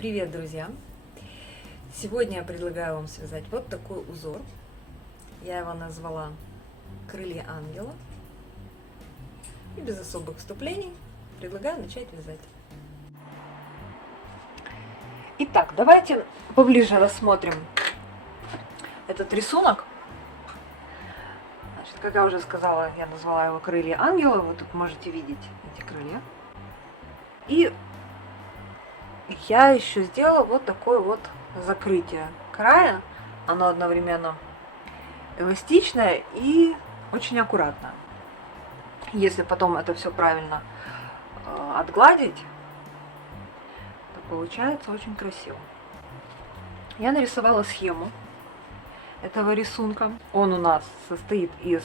Привет, друзья! Сегодня я предлагаю вам связать вот такой узор. Я его назвала «Крылья ангела». И без особых вступлений предлагаю начать вязать. Итак, давайте поближе рассмотрим этот рисунок. Значит, как я уже сказала, я назвала его «Крылья ангела». Вы тут можете видеть эти крылья. И я еще сделала вот такое вот закрытие края. Оно одновременно эластичное и очень аккуратное. Если потом это все правильно отгладить, то получается очень красиво. Я нарисовала схему этого рисунка. Он у нас состоит из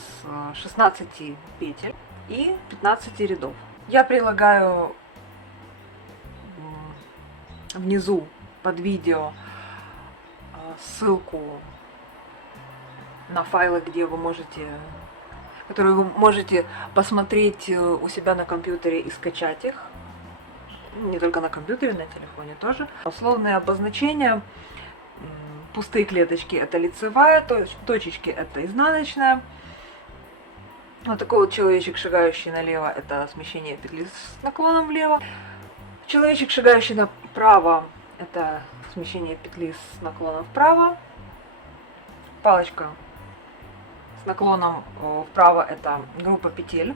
16 петель и 15 рядов. Я прилагаю внизу под видео ссылку на файлы, которые вы можете посмотреть у себя на компьютере и скачать их. Не только на компьютере, на телефоне тоже. Условные обозначения. Пустые клеточки — это лицевая, точечки — это изнаночная. Вот такой вот человечек, шагающий налево, это смещение петли с наклоном влево. Человечек, шагающий направо, это смещение петли с наклоном вправо. Палочка с наклоном вправо — это группа петель,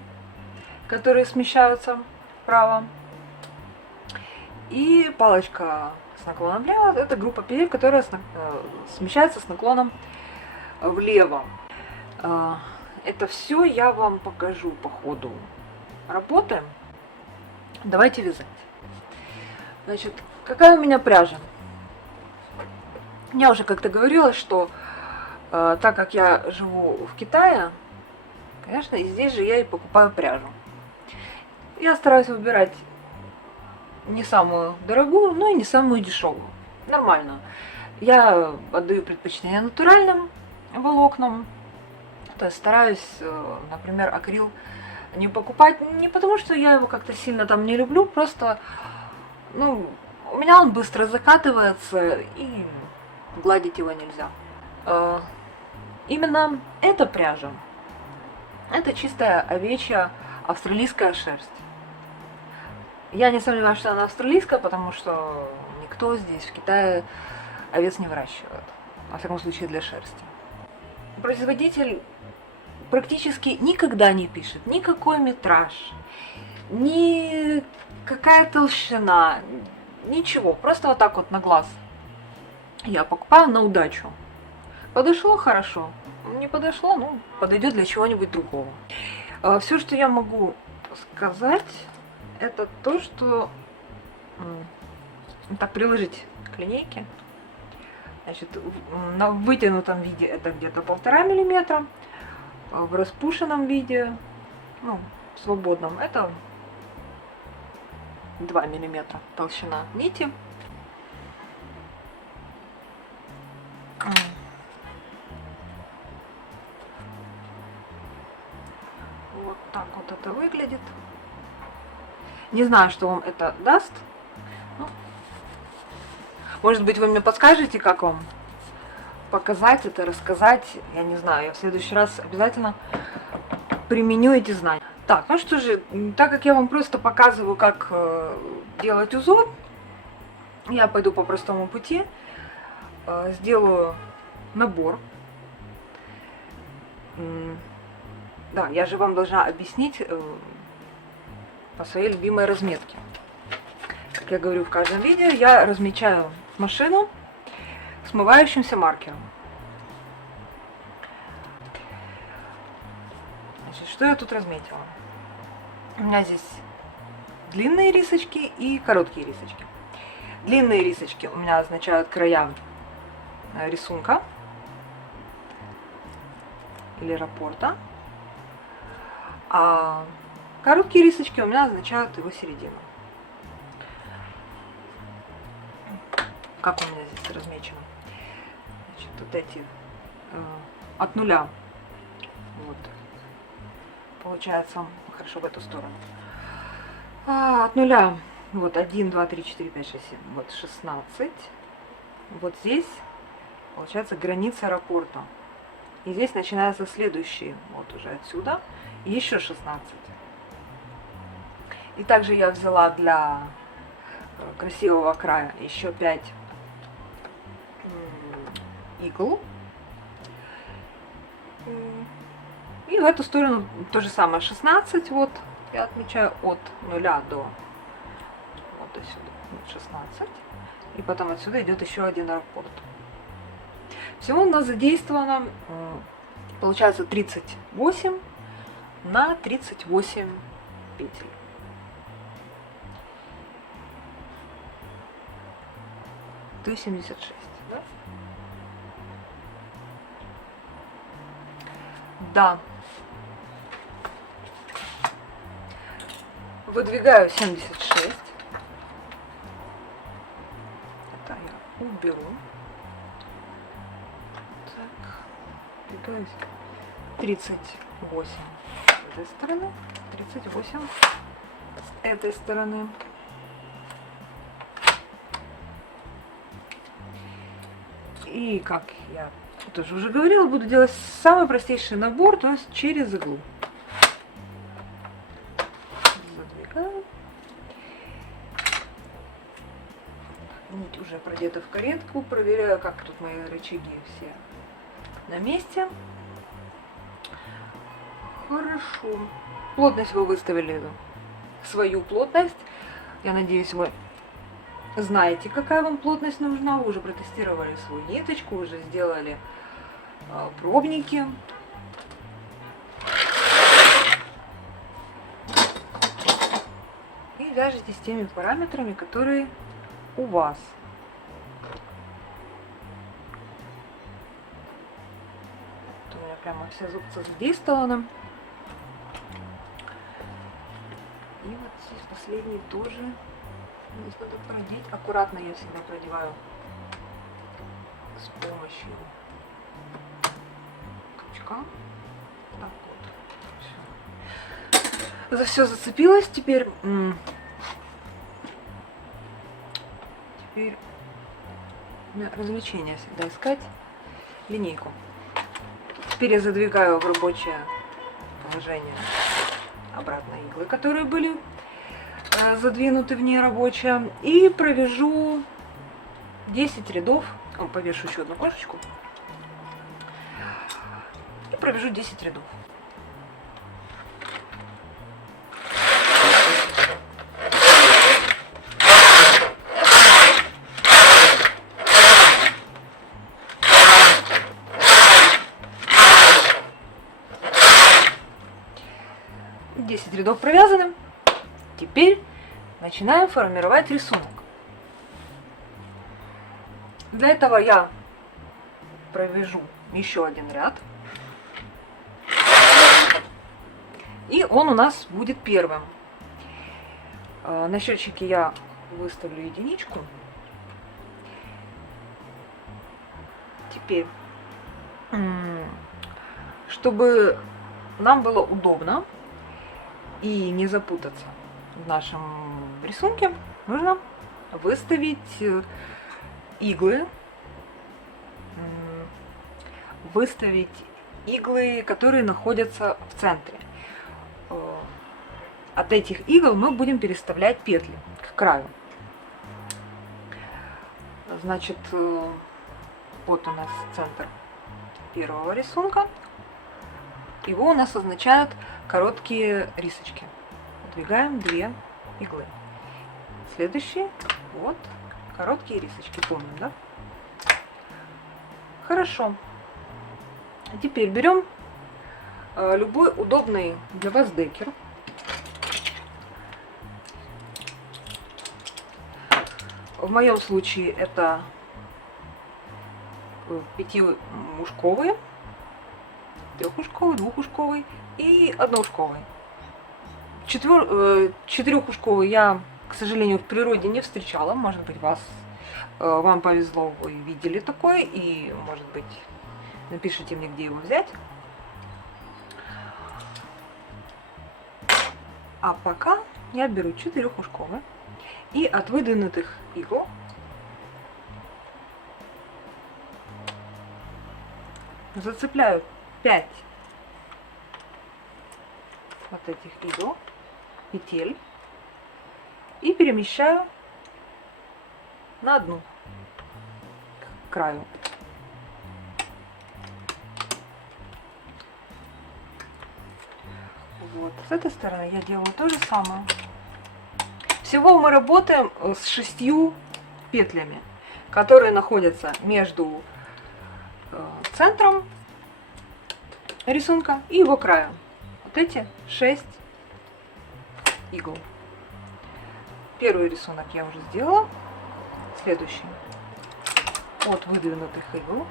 которые смещаются вправо. И палочка с наклоном влево — это группа петель, которая смещается с наклоном влево. Это все я вам покажу по ходу работы. Давайте вязать. Значит, какая у меня пряжа? Я уже как-то говорила, что так как я живу в Китае, конечно, и здесь же я и покупаю пряжу. Я стараюсь выбирать не самую дорогую, но и не самую дешевую. Нормально. Я отдаю предпочтение натуральным волокнам. То есть стараюсь, например, акрил не покупать, не потому что я его как-то сильно там не люблю, просто у меня он быстро закатывается и гладить его нельзя. Именно эта пряжа, это чистая овечья австралийская шерсть. Я не сомневаюсь, что она австралийская, потому что никто здесь, в Китае, овец не выращивает. Во всяком случае, для шерсти. Производитель практически никогда не пишет никакой метраж, ни какая толщина, ничего. Просто вот так вот на глаз. Я покупаю на удачу. Подошло — хорошо. Не подошло, подойдет для чего-нибудь другого. Все, что я могу сказать, это то, что так приложить к линейке. Значит, на вытянутом виде это где-то 1,5 миллиметра, в распушенном виде, в свободном, это 2 миллиметра толщина нити. Вот так вот это выглядит. Не знаю, что вам это даст. Может быть, вы мне подскажете, как вам показать это, рассказать. Я не знаю, я в следующий раз обязательно применю эти знания. Так, что же, так как я вам просто показываю, как делать узор, я пойду по простому пути, сделаю набор. Да, я же вам должна объяснить по своей любимой разметке. Как я говорю в каждом видео, я размечаю машину смывающимся маркером. Значит, что я тут разметила? У меня здесь длинные рисочки и короткие рисочки. Длинные рисочки у меня означают края рисунка или раппорта, а короткие рисочки у меня означают его середину. Как у меня здесь размечено? Значит, вот эти от нуля. Вот. Получается хорошо в эту сторону. От нуля Вот 1, 2, 3, 4, 5, 6, 7. Вот 16. Вот здесь получается граница аэропорта. И здесь начинается следующий, вот уже отсюда, и еще 16. И также я взяла для красивого края еще 5 игл. И в эту сторону то же самое, 16, вот я отмечаю от 0 до вот до сюда, 16. И потом отсюда идет еще один аэропорт. Всего у нас задействовано, получается, 38 на 38 петель. То есть 76, да? Да. Выдвигаю 76. Это я уберу. Так. Выдвигаюсь. 38 с этой стороны. 38 с этой стороны. И как я тоже уже говорила, буду делать самый простейший набор, то есть через иглу. Задвигаю. Нить уже продета в каретку. Проверяю, как тут мои рычаги все на месте. Хорошо. Плотность вы выставили, свою плотность. Я надеюсь, вы знаете, какая вам плотность нужна. Вы уже протестировали свою ниточку, уже сделали пробники. И вяжите с теми параметрами, которые у вас. Вот у меня прямо все зубцы задействованы. И вот здесь последний тоже. Здесь надо продеть. Аккуратно я всегда продеваю с помощью крючка. Так вот. Всё. За все зацепилась. Теперь развлечение всегда искать линейку. Теперь я задвигаю в рабочее положение обратно иглы, которые были задвинуты в нерабочее, и провяжу 10 рядов. Повешу еще одну кошечку и провяжу 10 рядов. Рядов провязаны. Теперь начинаем формировать рисунок. Для этого я провяжу еще один ряд. И он у нас будет первым. На счетчике я выставлю единичку. Теперь, чтобы нам было удобно и не запутаться в нашем рисунке, нужно выставить иглы, которые находятся в центре. От этих игл мы будем переставлять петли к краю. Значит, вот у нас центр первого рисунка. Его у нас означают короткие рисочки. Выдвигаем 2 иглы. Следующие, вот, короткие рисочки, помним, да? Хорошо. А теперь берем любой удобный для вас декер. В моем случае это 5-ушковый, 3-ушковый, 2-ушковый и 1-ушковый. 4-ушковый я, к сожалению, в природе не встречала. Может быть, вам повезло, вы видели такой, и, может быть, напишите мне, где его взять. А пока я беру 4-ушковый И от выдвинутых игл зацепляю 5 вот этих игл, петель, и перемещаю на одну к краю. Вот. С этой стороны я делаю то же самое. Всего мы работаем с 6 петлями, которые находятся между центром рисунка и его краем. Вот эти 6 игл. Первый рисунок я уже сделала. Следующий. От выдвинутых игл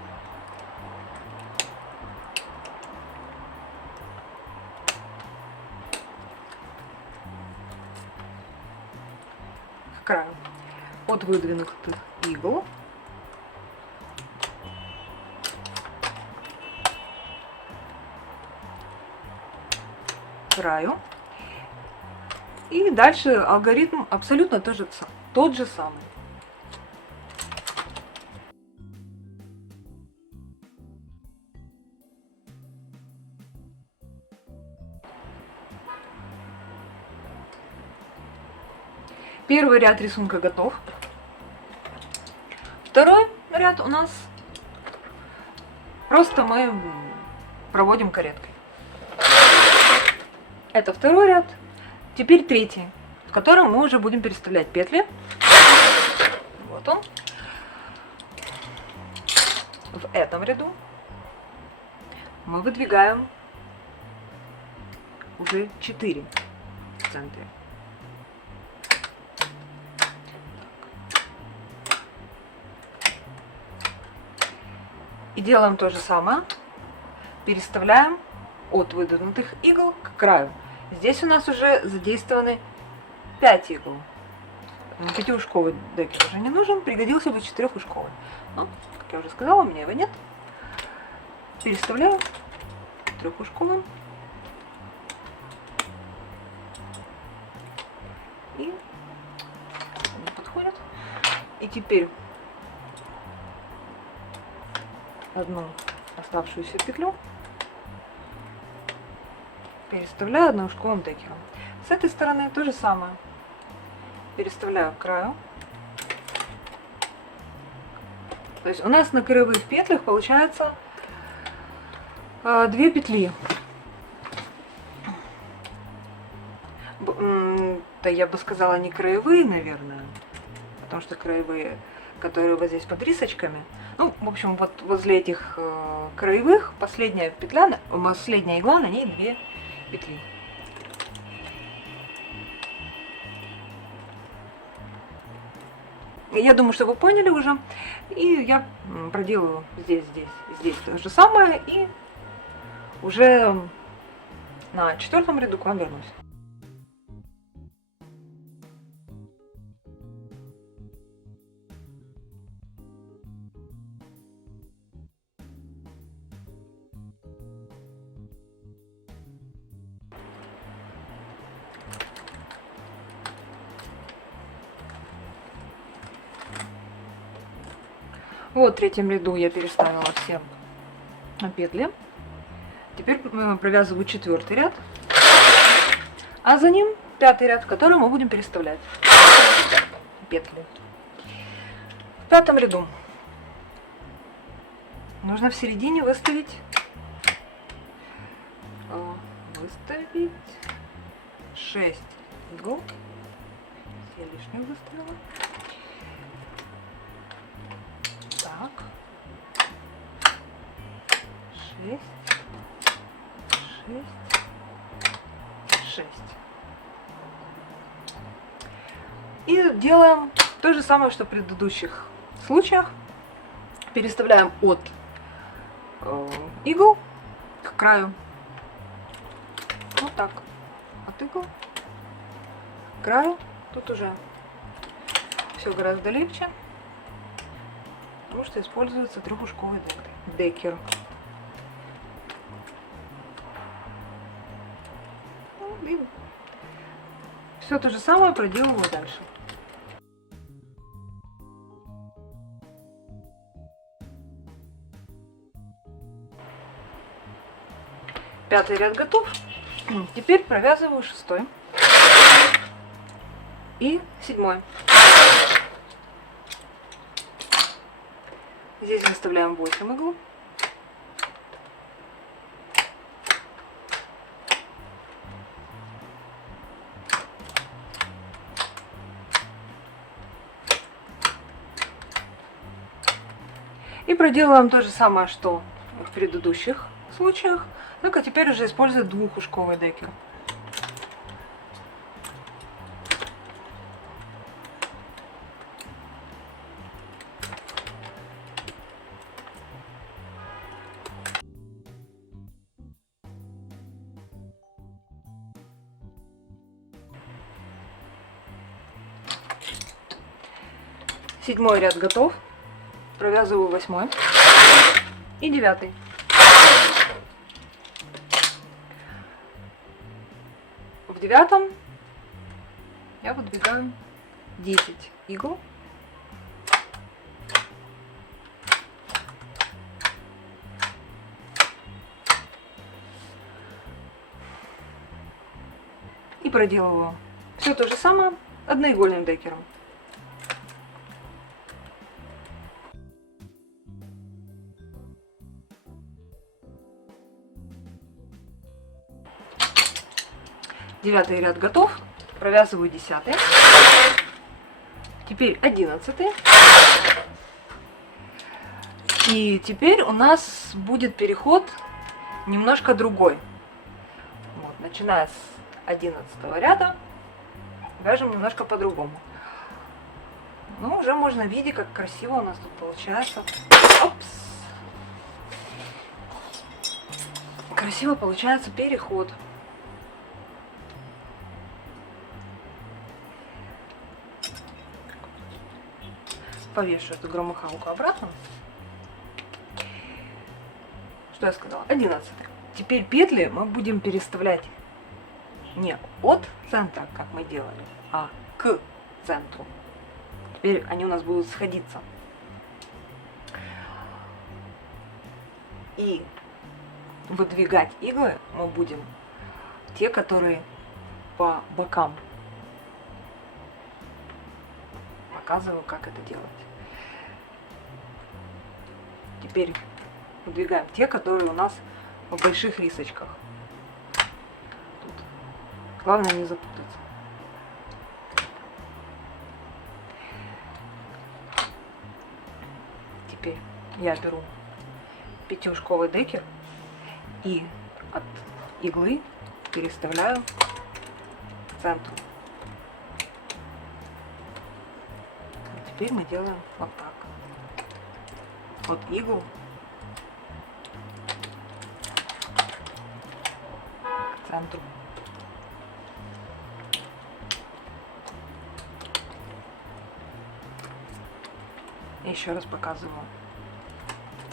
к краю. От выдвинутых игл к краю. И дальше алгоритм абсолютно тот же самый. Первый ряд рисунка готов. Второй ряд у нас просто мы проводим кареткой. Это второй ряд. Теперь третий, в котором мы уже будем переставлять петли. Вот он. В этом ряду мы выдвигаем уже 4 в центре. И делаем то же самое. Переставляем от выдвинутых игл к краю. Здесь у нас уже задействованы 5 игл. 5-ушковый декер уже не нужен, пригодился бы 4-ушковый. Но, как я уже сказала, у меня его нет. Переставляю 3-ушковым. И они подходят. И теперь одну оставшуюся петлю переставляю одноушковым декером. С этой стороны то же самое. Переставляю к краю. То есть у нас на краевых петлях получается 2 петли. Да, я бы сказала, не краевые, наверное, потому что краевые, которые вот здесь под рисочками. Ну, в общем, вот возле этих краевых последняя петля, последняя игла, на ней 2 петли. Я думаю, что вы поняли уже. И я проделаю здесь то же самое. И уже на 4-м ряду к вам вернусь. Вот в 3-м ряду я переставила все петли. Теперь провязываю 4-й ряд, а за ним 5-й ряд, в который мы будем переставлять петли. В 5-м ряду нужно в середине выставить 6 игл. Я лишнюю выставила. Так, 6, 6. И делаем то же самое, что в предыдущих случаях. Переставляем от игл к краю. Вот так. От игл к краю. Тут уже все гораздо легче, потому что используется 3-ушковый декер. И все то же самое проделываю дальше. 5-й ряд готов. Теперь провязываю 6-й и 7-й. Здесь выставляем 8 игл. И проделываем то же самое, что в предыдущих случаях, только теперь уже используя двухушковый декер. Седьмой ряд готов. Провязываю 8 и 9. В 9 я выдвигаю 10 игл. И проделываю все то же самое одноигольным декером. Девятый ряд готов. Провязываю 10. Теперь 11. И теперь у нас будет переход немножко другой. Вот, начиная с 11 ряда вяжем немножко по-другому. Ну, уже можно видеть, как красиво у нас тут получается. Опс. Красиво получается переход. Повешу эту громыхалку обратно. Что я сказала? 11. Теперь петли мы будем переставлять не от центра, как мы делали, а к центру. Теперь они у нас будут сходиться. И выдвигать иглы мы будем те, которые по бокам. Показываю, как это делать. Теперь выдвигаем те, которые у нас в больших рисочках. Тут. Главное не запутаться. Теперь я беру пятиушковый декер и от иглы переставляю к центру. Теперь мы делаем вот так. От игл к центру. Еще раз показываю.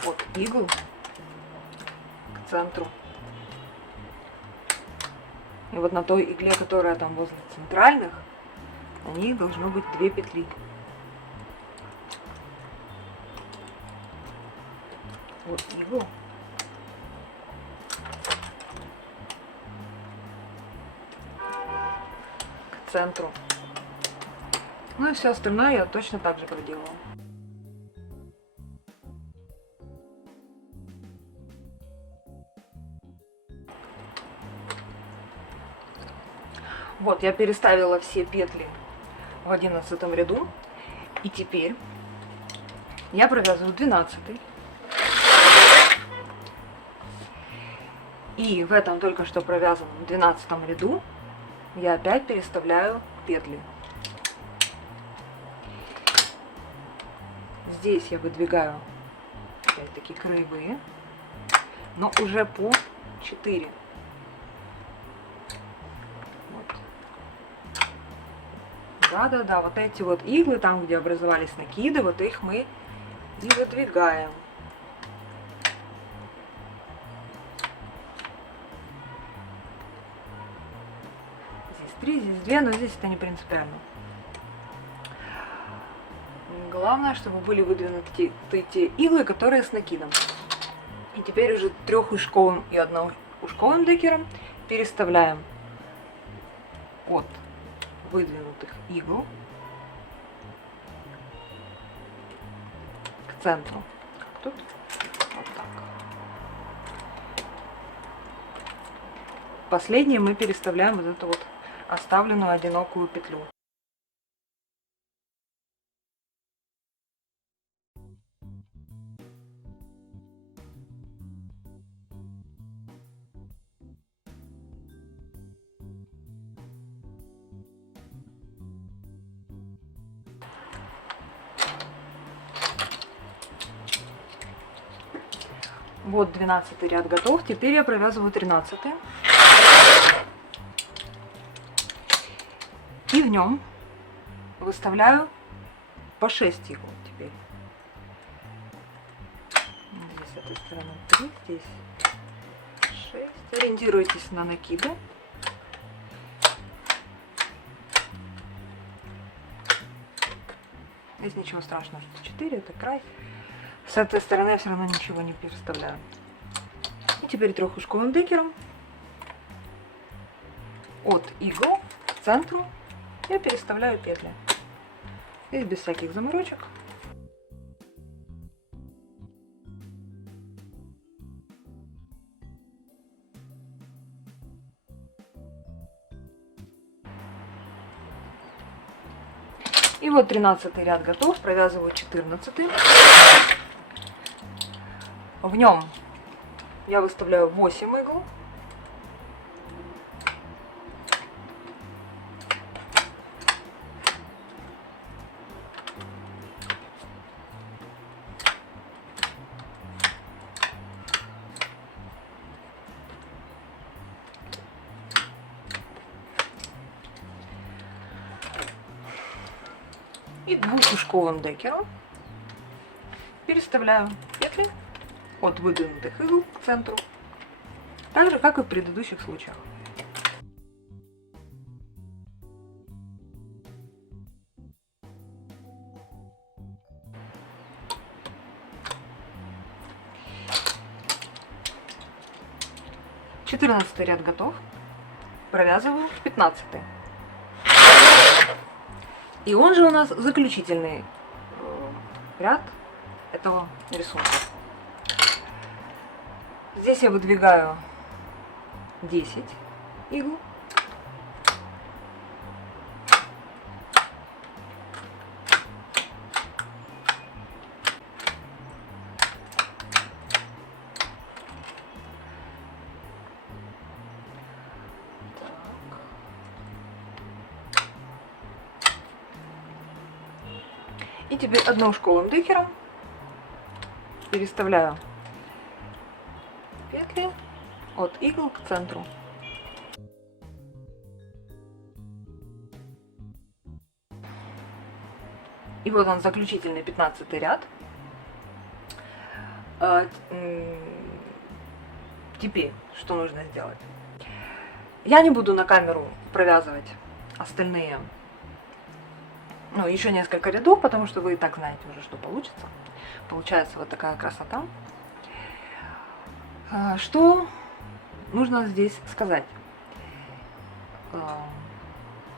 От игл к центру. И вот на той игле, которая там возле центральных, на ней должно быть 2 петли. Вот иглу. К центру. Ну и все остальное я точно так же проделала. Вот, я переставила все петли в 11 ряду. И теперь я провязываю 12. И в этом только что провязанном 12 ряду я опять переставляю петли. Здесь я выдвигаю опять-таки краевые, но уже по 4. Да-да-да, вот эти вот иглы, там, где образовались накиды, вот их мы и выдвигаем. Здесь 3, здесь 2, но здесь это не принципиально. Главное, чтобы были выдвинуты те иглы, которые с накидом. И теперь уже трехушковым и ушковым декером, переставляем от выдвинутых игл к центру. Тут вот так. Последнее мы переставляем вот эту вот оставленную одинокую петлю. Вот 12 ряд готов. Теперь я провязываю 13. И в нем выставляю по 6 игл теперь. Здесь с этой стороны 3, здесь 6. Ориентируйтесь на накиды. Здесь ничего страшного, что 4, это край. С этой стороны я все равно ничего не переставляю. И теперь трехушковым декером от игл к центру я переставляю петли. Здесь без всяких заморочек. И вот 13 ряд готов. Провязываю 14. В нем я выставляю 8 игл. И двухушковым декером переставляю петли от выдвинутых игл к центру, так же как и в предыдущих случаях. Четырнадцатый ряд готов. Провязываю 15. И он же у нас заключительный ряд этого рисунка. Здесь я выдвигаю 10 игл. И теперь одноушковым декером переставляю петли от игл к центру. И вот он, заключительный 15 ряд. Теперь что нужно сделать? Я не буду на камеру провязывать остальные, еще несколько рядов, потому что вы и так знаете уже, что получится. Получается вот такая красота. Что нужно здесь сказать?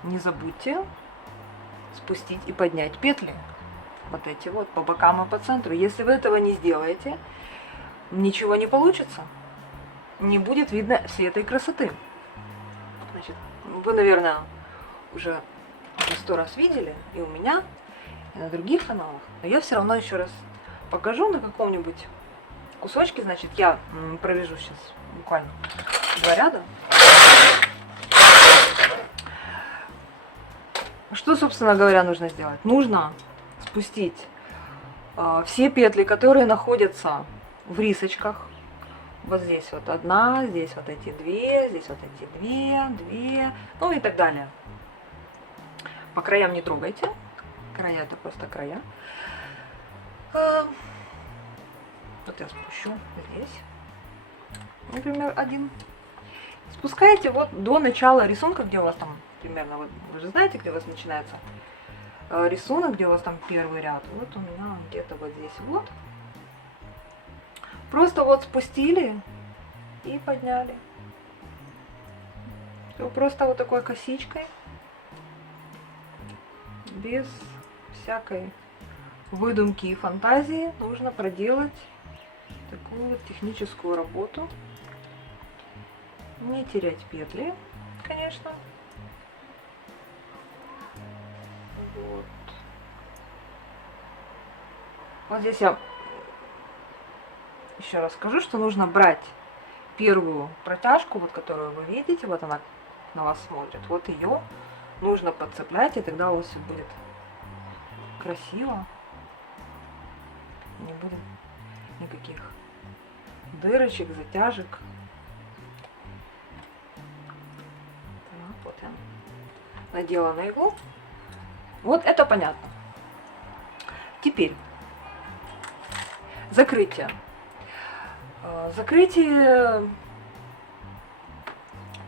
Не забудьте спустить и поднять петли. Вот эти вот по бокам и по центру. Если вы этого не сделаете, ничего не получится. Не будет видно всей этой красоты. Значит, вы, наверное, уже 100 раз видели и у меня, и на других каналах. Но я все равно еще раз покажу на каком-нибудь кусочке. Значит, я провяжу сейчас буквально 2 ряда. Что, собственно говоря, нужно сделать? Нужно спустить все петли, которые находятся в рисочках. Вот здесь вот одна, здесь вот эти 2, здесь вот эти 2, ну и так далее. По краям не трогайте. Края — это просто края. Вот я спущу здесь, например, 1. Спускаете вот до начала рисунка, где у вас там примерно, вы же знаете, где у вас начинается рисунок, где у вас там первый ряд. Вот у меня где-то вот здесь вот. Просто вот спустили и подняли. то просто вот такой косичкой, без всякой выдумки и фантазии, нужно проделать такую вот техническую работу. Не терять петли, конечно. Вот. Вот здесь я еще раз скажу, что нужно брать первую протяжку, вот которую вы видите, вот она на вас смотрит, вот ее нужно подцеплять, и тогда у вас все будет красиво, не будет никаких дырочек, затяжек. Так, вот я надела на иглу. Вот это понятно. Теперь закрытие. Закрытие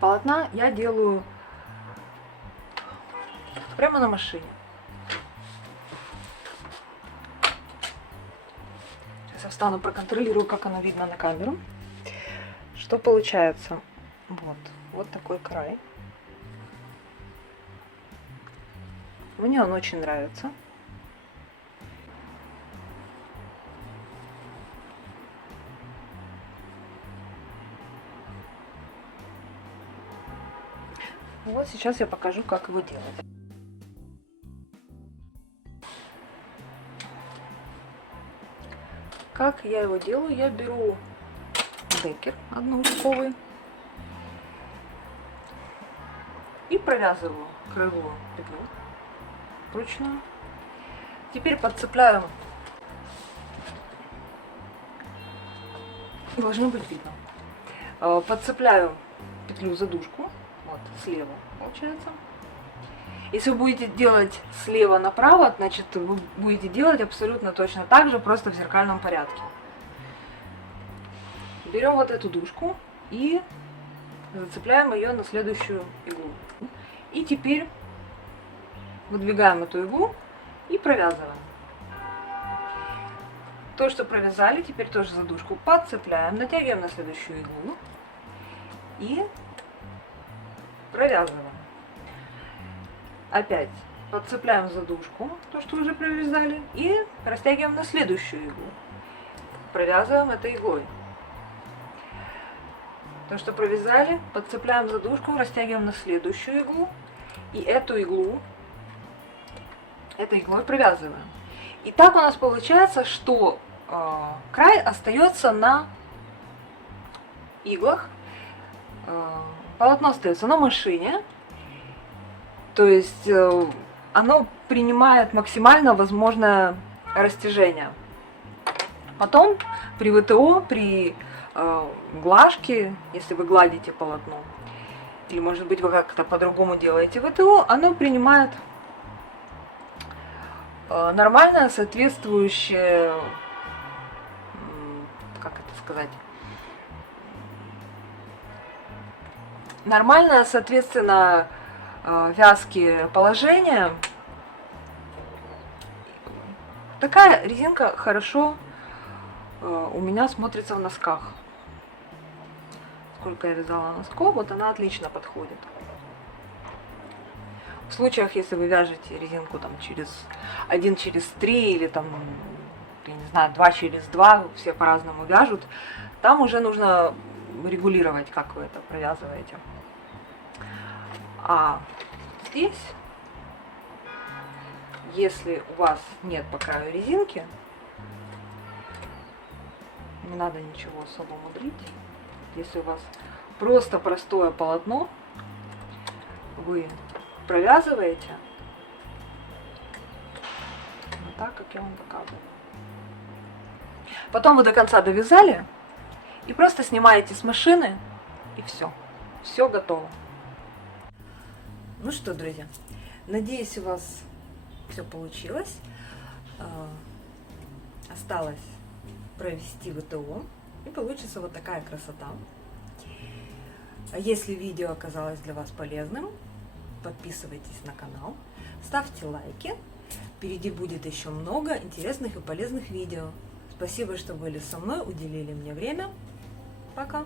полотна я делаю прямо на машине. Сейчас я встану, проконтролирую, как оно видно на камеру. Что получается? Вот такой край. Мне он очень нравится. Вот сейчас я покажу, как его делать. Как я его делаю? Я беру декер одноушковый и провязываю краевую петлю вручную. Теперь подцепляю, должно быть видно, подцепляю петлю задушку, вот слева получается. Если вы будете делать слева направо, значит вы будете делать абсолютно точно так же, просто в зеркальном порядке. Берем вот эту дужку и зацепляем ее на следующую иглу. И теперь выдвигаем эту иглу и провязываем. То, что провязали, теперь тоже задушку подцепляем, натягиваем на следующую иглу и провязываем. Опять подцепляем задушку, то, что уже провязали, и растягиваем на следующую иглу. Провязываем этой иглой. То, что провязали, подцепляем задушку, растягиваем на следующую иглу, и эту иглу этой иглой провязываем. И так у нас получается, что край остается на иглах, полотно остается на машине. То есть оно принимает максимально возможное растяжение. Потом при ВТО, при глажке, если вы гладите полотно, или может быть вы как-то по-другому делаете ВТО, оно принимает нормальное, соответствующее, как это сказать, нормальное, соответственно, вязки положение. Такая резинка хорошо у меня смотрится в носках. Сколько я вязала носков, вот она отлично подходит. В случаях, если вы вяжете резинку там через 1 через 3 или там, я не знаю, 2 через 2, все по-разному вяжут, там уже нужно регулировать, как вы это провязываете. А здесь, если у вас нет по краю резинки, не надо ничего особо мудрить. Если у вас просто простое полотно, вы провязываете вот так, как я вам показываю. Потом вы до конца довязали и просто снимаете с машины, и все. Все готово. Ну что, друзья, надеюсь, у вас все получилось. Осталось провести ВТО, и получится вот такая красота. Если видео оказалось для вас полезным, подписывайтесь на канал, ставьте лайки. Впереди будет еще много интересных и полезных видео. Спасибо, что были со мной, уделили мне время. Пока!